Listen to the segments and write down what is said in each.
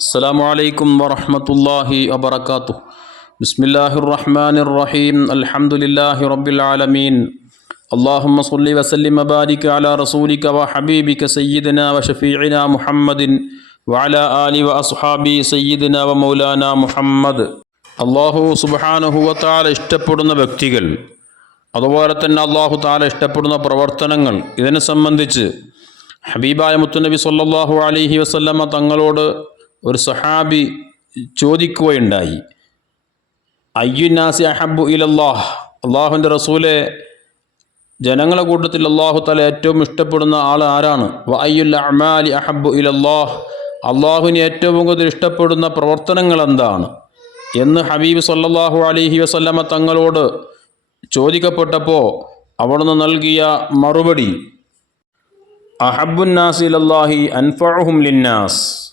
السلام عليكم ورحمة الله وبركاته بسم الله الرحمن الرحيم الحمد لله رب العالمين اللهم صل وسلم وبارك على رسولك وحبيبك سيدنا وشفيعنا محمد وعلى آله وأصحابه سيدنا ومولانا محمد അള്ളാഹു സുബാനുഹുവത്താല ഇഷ്ടപ്പെടുന്ന വ്യക്തികൾ അതുപോലെ തന്നെ അള്ളാഹു താല ഇഷ്ടപ്പെടുന്ന പ്രവർത്തനങ്ങൾ ഇതിനെ സംബന്ധിച്ച് ഹബീബായ മുത്തുനബി സല്ലല്ലാഹു അലൈഹി വസല്ലമ തങ്ങളോട് ഒരു സഹാബി ചോദിക്കുകയുണ്ടായി. അയ്യുനാസി അഹബു ഇലല്ലാഹ്? അള്ളാഹുവിന്റെ റസൂലെ ജനങ്ങളെ കൂട്ടത്തിൽ അള്ളാഹു തല ഏറ്റവും ഇഷ്ടപ്പെടുന്ന ആൾ ആരാണ്? വ അയ്യുൽ അമാലി അഹബു ഇലല്ലാഹ്. അള്ളാഹുവിന് ഏറ്റവും കൂടുതൽ ഇഷ്ടപ്പെടുന്ന പ്രവർത്തനങ്ങൾ എന്താണ്? എന്ന് ഹബീബ് സല്ലാഹു അലൈഹി വസല്ലമ തങ്ങളോട് ചോദിക്കപ്പെട്ടപ്പോൾ അവിടുന്ന് നൽകിയ മറുപടി അഹബുന്നാസ് ഇലല്ലാഹി അൻഫഅഹും ലിന്നാസ്.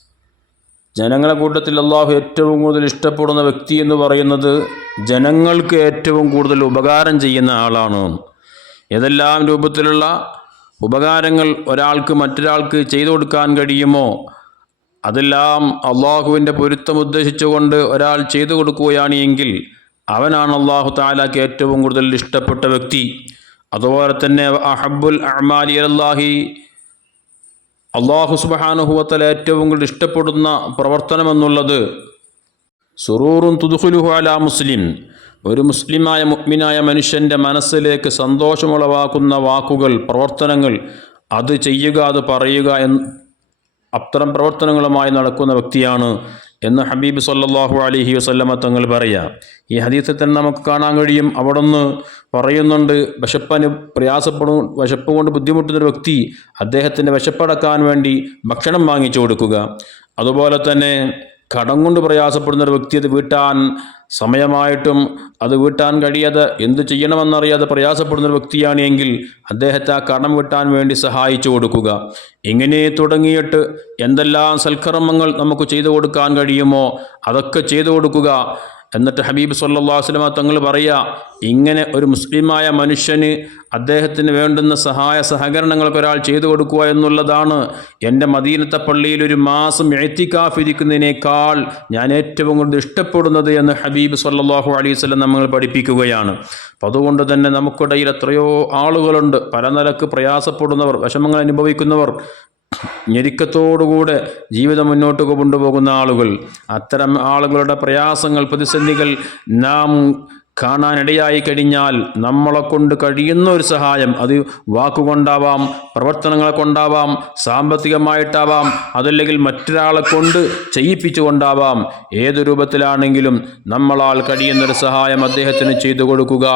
ജനങ്ങളെ കൂട്ടത്തിൽ അള്ളാഹു ഏറ്റവും കൂടുതൽ ഇഷ്ടപ്പെടുന്ന വ്യക്തി എന്ന് പറയുന്നത് ജനങ്ങൾക്ക് ഏറ്റവും കൂടുതൽ ഉപകാരം ചെയ്യുന്ന ആളാണ്. ഏതെല്ലാം രൂപത്തിലുള്ള ഉപകാരങ്ങൾ ഒരാൾക്ക് മറ്റൊരാൾക്ക് ചെയ്തു കൊടുക്കാൻ കഴിയുമോ അതെല്ലാം അള്ളാഹുവിന്റെ പൊരുത്തം ഉദ്ദേശിച്ചുകൊണ്ട് ഒരാൾ ചെയ്തു കൊടുക്കുകയാണ് എങ്കിൽ അവനാണ് അള്ളാഹു താലാക്ക് ഏറ്റവും കൂടുതൽ ഇഷ്ടപ്പെട്ട വ്യക്തി. അതുപോലെ തന്നെ അഹബുൽ അഹ്മാലി അല്ലാഹി അള്ളാഹു സുബഹാനുഹുവത്തല ഏറ്റവും കൂടുതൽ ഇഷ്ടപ്പെടുന്ന പ്രവർത്തനമെന്നുള്ളത് സുറൂറും തുതുഹുലുഹു അല മുസ്ലിം. ഒരു മുസ്ലിമായ മുഗ്മിനായ മനുഷ്യന്റെ മനസ്സിലേക്ക് സന്തോഷമുളവാക്കുന്ന വാക്കുകൾ പ്രവർത്തനങ്ങൾ അത് ചെയ്യുക അത് പറയുക എന്ന് അത്തരം പ്രവർത്തനങ്ങളുമായി നടക്കുന്ന വ്യക്തിയാണ് എന്ന് ഹബീബ് സല്ലാഹു അലഹി വസല്ലമ തങ്ങൾ പറയാം. ഈ ഹദീസിൽ തന്നെ നമുക്ക് കാണാൻ കഴിയും. അവിടുന്ന് പറയുന്നുണ്ട് വിശപ്പന് പ്രയാസപ്പെടും വിശപ്പ് കൊണ്ട് ബുദ്ധിമുട്ടുന്ന ഒരു വ്യക്തി അദ്ദേഹത്തിന്റെ വിശപ്പടക്കാൻ വേണ്ടി ഭക്ഷണം വാങ്ങിച്ചു കൊടുക്കുക. അതുപോലെ തന്നെ കടം കൊണ്ട് പ്രയാസപ്പെടുന്ന ഒരു വ്യക്തി അത് വീട്ടാൻ സമയമായിട്ടും അത് വീട്ടാൻ കഴിയാതെ എന്ത് ചെയ്യണമെന്നറിയാതെ പ്രയാസപ്പെടുന്ന ഒരു വ്യക്തിയാണ് എങ്കിൽ അദ്ദേഹത്തെ ആ കടം വീട്ടാൻ വേണ്ടി സഹായിച്ചു കൊടുക്കുക. ഇങ്ങനെ തുടങ്ങിയിട്ട് എന്തെല്ലാം സൽക്കർമ്മങ്ങൾ നമുക്ക് ചെയ്തു കൊടുക്കാൻ കഴിയുമോ അതൊക്കെ ചെയ്തു കൊടുക്കുക. എന്നിട്ട് ഹബീബ് സല്ലാ വസ്ലമ തങ്ങൾ പറയുക ഇങ്ങനെ ഒരു മുസ്ലിമായ മനുഷ്യന് അദ്ദേഹത്തിന് വേണ്ടുന്ന സഹായ സഹകരണങ്ങൾക്ക് ഒരാൾ ചെയ്തു കൊടുക്കുക എന്നുള്ളതാണ്. എന്റെ മദീനത്തെ പള്ളിയിൽ ഒരു മാസം എഴുത്തിക്കാഫിരിക്കുന്നതിനേക്കാൾ ഞാൻ ഏറ്റവും കൂടുതൽ ഇഷ്ടപ്പെടുന്നത് എന്ന് ഹബീബ് സല്ലാഹു അലൈഹി സ്വലം നമ്മൾ പഠിപ്പിക്കുകയാണ്. അപ്പം അതുകൊണ്ട് തന്നെ നമുക്കിടയിൽ എത്രയോ ആളുകളുണ്ട്. പല നിലയ്ക്ക് പ്രയാസപ്പെടുന്നവർ വിഷമങ്ങൾ അനുഭവിക്കുന്നവർ ഞെരുക്കത്തോടുകൂടെ ജീവിതം മുന്നോട്ട് കൊണ്ടുപോകുന്ന ആളുകൾ അത്തരം ആളുകളുടെ പ്രയാസങ്ങൾ പ്രതിസന്ധികൾ നാം കാണാനിടയായി കഴിഞ്ഞാൽ നമ്മളെ കൊണ്ട് കഴിയുന്ന ഒരു സഹായം. അത് വാക്കുകൊണ്ടാവാം പ്രവർത്തനങ്ങളെ കൊണ്ടാവാം സാമ്പത്തികമായിട്ടാവാം അതല്ലെങ്കിൽ മറ്റൊരാളെ കൊണ്ട് ചെയ്യിപ്പിച്ചുകൊണ്ടാവാം. ഏത് രൂപത്തിലാണെങ്കിലും നമ്മളാൽ കഴിയുന്നൊരു സഹായം അദ്ദേഹത്തിന് ചെയ്തു കൊടുക്കുക.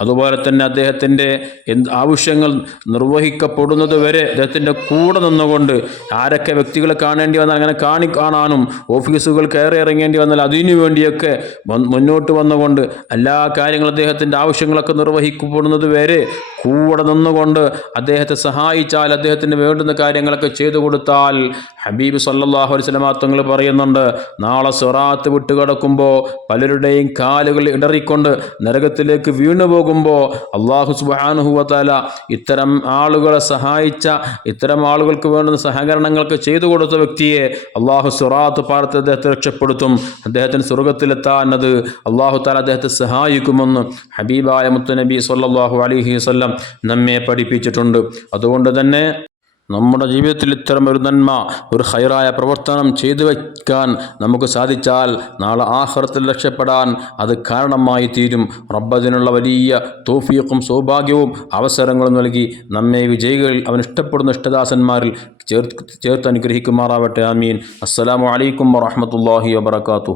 അതുപോലെ തന്നെ അദ്ദേഹത്തിന്റെ എന്ത് ആവശ്യങ്ങൾ നിർവഹിക്കപ്പെടുന്നത് വരെ അദ്ദേഹത്തിന്റെ കൂടെ നിന്നുകൊണ്ട് ആരൊക്കെ വ്യക്തികളെ കാണേണ്ടി വന്നാൽ അങ്ങനെ കാണി കാണാനും ഓഫീസുകൾ കയറി ഇറങ്ങേണ്ടി വന്നാൽ അതിനു വേണ്ടിയൊക്കെ മുന്നോട്ട് വന്നുകൊണ്ട് എല്ലാ കാര്യങ്ങളും അദ്ദേഹത്തിന്റെ ആവശ്യങ്ങളൊക്കെ നിർവഹിക്കപ്പെടുന്നത് വരെ കൂടെ നിന്നുകൊണ്ട് അദ്ദേഹത്തെ സഹായിച്ചാൽ അദ്ദേഹത്തിന് വേണ്ടുന്ന കാര്യങ്ങളൊക്കെ ചെയ്തു കൊടുത്താൽ ഹബീബ് സല്ലാഹു അലൈസ്ലമാ തങ്ങൾ പറയുന്നുണ്ട് നാളെ സ്വറാത്ത് വിട്ടുകിടക്കുമ്പോൾ പലരുടെയും കാലുകൾ ഇടറിക്കൊണ്ട് നരകത്തിലേക്ക് വീണു പോകുമ്പോൾ അള്ളാഹു സുബാനുഹുവല ഇത്തരം ആളുകളെ സഹായിച്ച ഇത്തരം ആളുകൾക്ക് വേണ്ടുന്ന സഹകരണങ്ങൾക്ക് ചെയ്തു കൊടുത്ത വ്യക്തിയെ അള്ളാഹു സ്വറാത്ത് പാർത്ത് അദ്ദേഹത്തെ രക്ഷപ്പെടുത്തും. അദ്ദേഹത്തിന് സ്വർഗത്തിലെത്താൻ അത് അള്ളാഹു താല അദ്ദേഹത്തെ സഹായിക്കുമെന്ന് ഹബീബായ മുത്തുനബി സല്ലാഹു അലൈഹി വസ്ലം നമ്മെ പഠിപ്പിച്ചിട്ടുണ്ട്. അതുകൊണ്ട് തന്നെ നമ്മുടെ ജീവിതത്തിൽ ഇത്തരം ഒരു നന്മ ഒരു ഹൈറായ പ്രവർത്തനം ചെയ്തു വയ്ക്കാൻ നമുക്ക് സാധിച്ചാൽ നാളെ ആഹ്റത്തിൽ രക്ഷപ്പെടാൻ അത് കാരണമായി തീരും. റബ്ബതിനുള്ള വലിയ തോഫിയക്കും സൗഭാഗ്യവും അവസരങ്ങളും നൽകി നമ്മെ വിജയികളിൽ അവൻ ഇഷ്ടപ്പെടുന്ന ഇഷ്ടദാസന്മാരിൽ ചേർത്ത് ചേർത്ത് അനുഗ്രഹിക്കുമാറാവട്ടെ. ആമീൻ. അസ്സലാമു അലൈക്കും വറഹമത്തല്ലാഹി വബർക്കാത്തു